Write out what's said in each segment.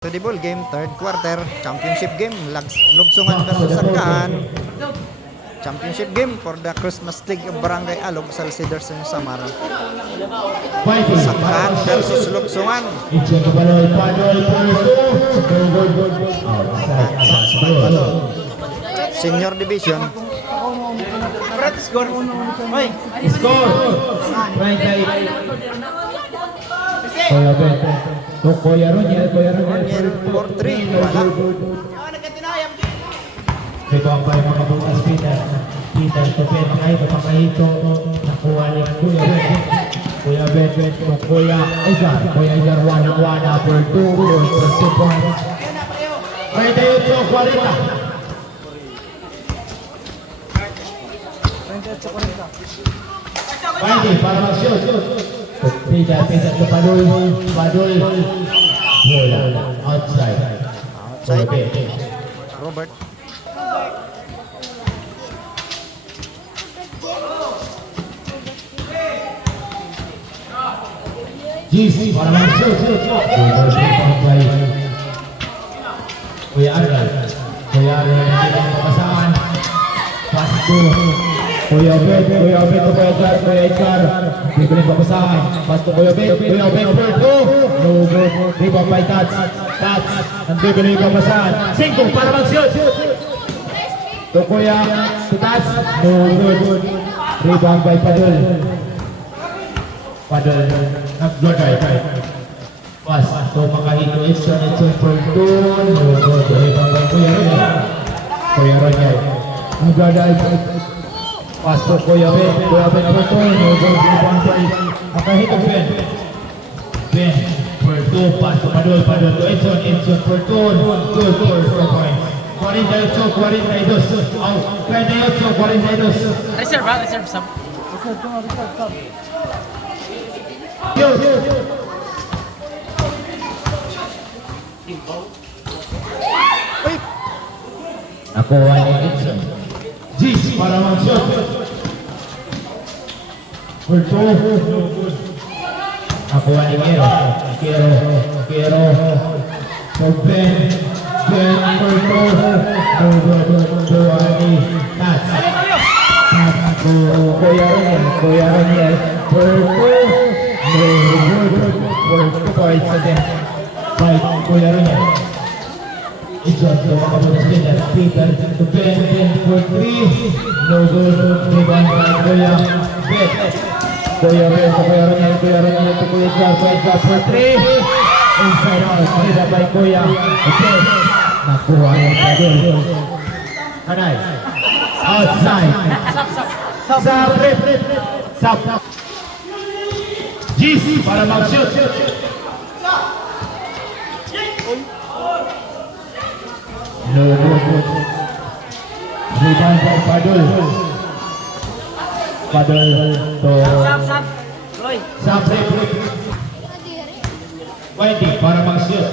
To the ball game, third quarter, championship game, Lugsungan versus Sangkahan. Championship game for the Christmas League of Barangay Alog, Salcedars and Samar. Sangkahan versus Lugsungan. Senior Division. Score. Kuya Roniel 4-3. Wala. Bebambay mga butas Peter Tupet ay papakahito nakuha ni Kuya Bet Kuya Edgar 1 number 2 for 2 points. Ay tayo 40. Pwede para mag-shoot. Peter ke Padul. Bola outside. Robert. Jis para masuk. Kuya Argal pasangan. Pastu. Kuya Bet Kuya Edgar. Diberi pasangan. Pastu Kuya Bet Berto. No good. Rebound by Tats. Nanti beri pasangan. 5 para masuk. Kuya Tats. No good. Rebound by Padul nagdodai pas to makahito isa na super doon Kuya Roniel nagdodai pas to Kuya Ben makahito Ben Perto pas to Padul to Edson Perto good for 4 points 48-42 out 48-42 Reserve sub. Nakuha ni Edson. Jis para mag-shot. Perto. Nakuha ni Kero. Ben Perto. Nakuha ni Tats. Kuya Roniel. Perto. Perto points again. By Kuya Roniel. Edson to makabutas Peter to Ben for 3. No good. Rebound by Kuya Bet. Kuya Roniel to Kuya Edgar for 3. Inside out. Rebound by Kuya Bet. Nakuha yung Padul. Anay. Outside. Sap. Jis para mag-shoot. No good. Rebound by Padul to Sap. Wendy para mag-shoot.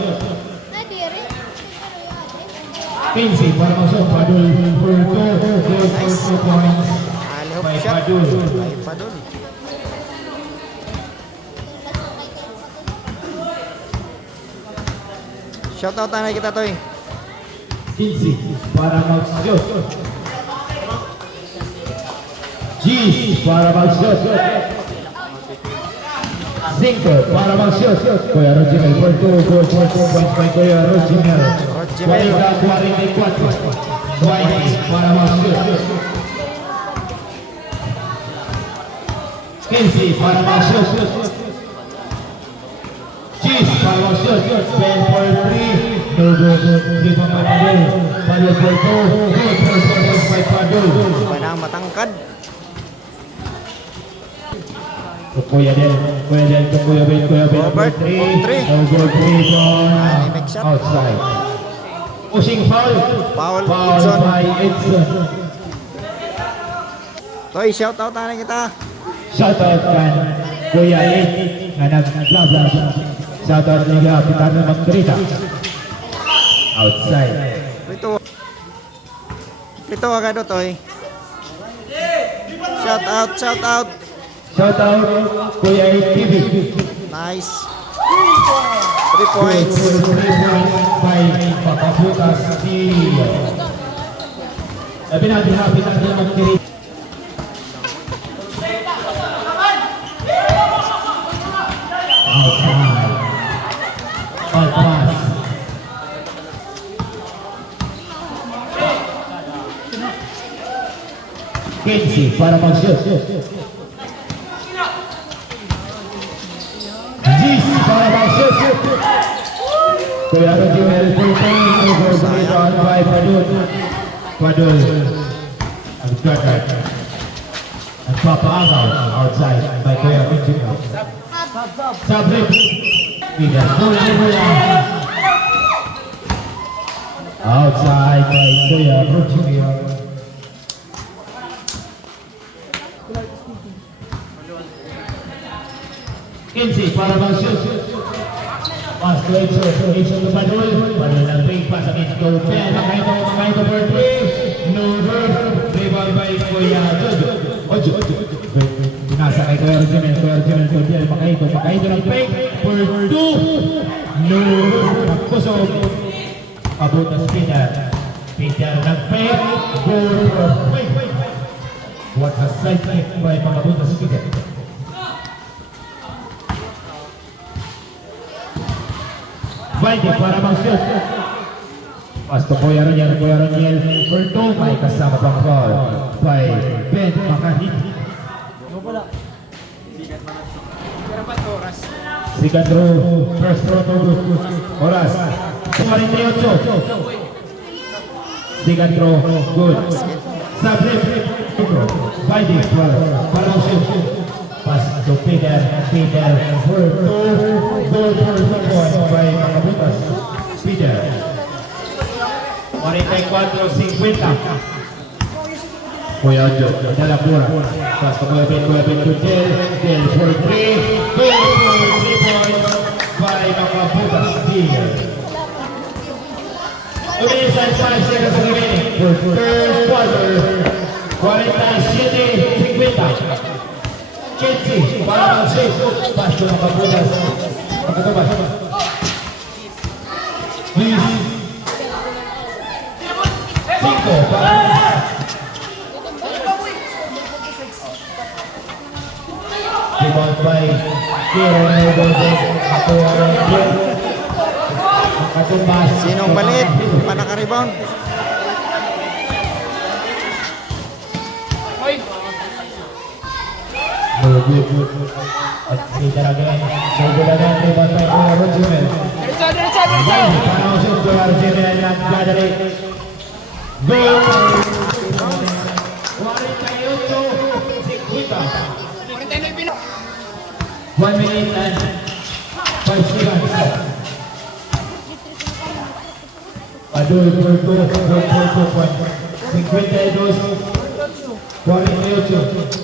15 para mag-shoot. Padul for 2 points. Alihop By shot. Padul. By Padul. Shoutout na kita toy. 15 para mag-shoot. Jis para mag-shoot. 5 para mag-shoot. Kuya Roginel for 2 points by Kuya Roginel. 44. 20 para mag-shoot. 15 para mag-shoot. Jis para mag-shoot. Ben for 3. No good. Rebound by Padul for 2. Good for 4 by Padul. Panang matangkad. Kuya Ben to Kuya Ben Robert, for 3. for 3. No good. Rebound Make shot. outside. Pushing foul. Foul, Foul Edson. by Edson. Toy, shoutout na kita. Shoutout kan Kuya Ed na nag-blabla. Shoutout nila kita na magdrita. Outside. Prito agad toy. Shoutout. Shoutout Kuya Ed TV. Nice. 3 points. 3 points by Papabutas Steel. Pinapit natin ang kirit. Outside. All pass. Kenzie para mag-shoot. Gis para mag-shoot. Kuya Roger Fulton over the rebound by Padul. Padul. Ang guard. Nagpapaagaw outside by Kuya Roger. Sabrik. Mida. Outside by Kuya Roger. Kenzie para mag-shoot. Pass to Edson to Padul. Padul ng big pass against goal. Makaito for 3. No good. Rebound by Kuya Ojo. Binasa kay Kuya Roger. Makaito ng fake for 2. No good. Kusog. Abot na Peter. Peter ng fake. Goal for 5. What a side kick by Pagabot na Peter. Vaide para mag-shoot. Pass to Kuya Roniel for 2. May kasama pang foul by Ben Makahit. Sikat through. First throw to Oras. 48. Sikat throw. Good. Sabrip. Vaide para mag-shoot. Pass to Peter for 2. Goal for 2 points by Makabutas. Peter. 44-50. Kuya Ojo, Dalapura. Pass to Kuya Ben to Del for 3. Goal for 3 points by Makabutas. Ulisan 5 seconds remaining for third quarter. 47-50. Kenzie para mag-shoot. Pass to Makabutas. Makatubas. Please. 5 para rebound by Kiro Nobodez. Makatubas. Sinong balit? Panaka-rebound. Good. At Peter again. So good again. Rebound by Kuya Roger. Para mag-shoot Kuya Roger at gathering. Goal! 48-50. 1 minute and 5 seconds. Padul for 2. 52-48.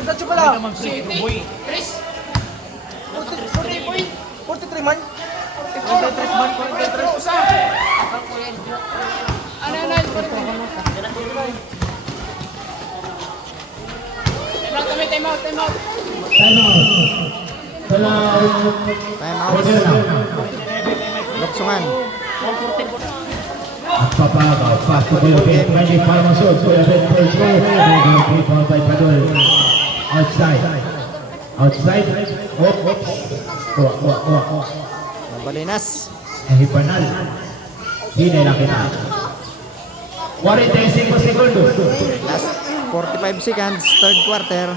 Tacho pala. Chris. 43 man. 43 man. 43 usa. Ano. Time out. Time out. Luksungan. At papagaw, pass to Kuya Ben, ready para mag-shoot. Kuya Ben for 2. Rebound by Padul. Outside. Oops. Kuha. Nabalinas. Nahipanal. Hindi na kita. 45 segundos. Last 45 seconds, third quarter.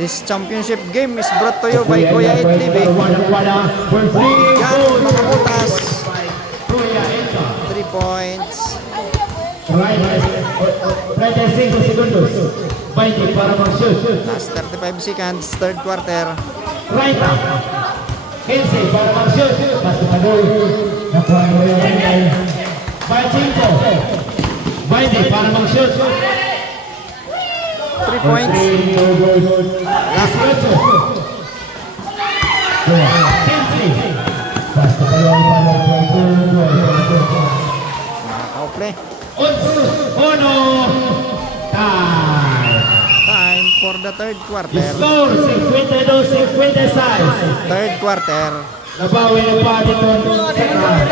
This championship game is brought to you by Kuya Ed TV. Wala for 3. Yan, Makabutas. Kuya Ed. 3 points. 35 segundos. 20 para mag-shoot. Last 35 seconds, third quarter. Right up. 15 para mag-shoot. Pass to Padul. Nakuha mo yung Engel. 5 para mag-shoot. 3 points. Last 8. 15. Pass to Padul. Nakaka-play. Uno. Time. Time for the sa third quarter. Score 52-56. Third quarter. Nabawi ng Paddington sa taas.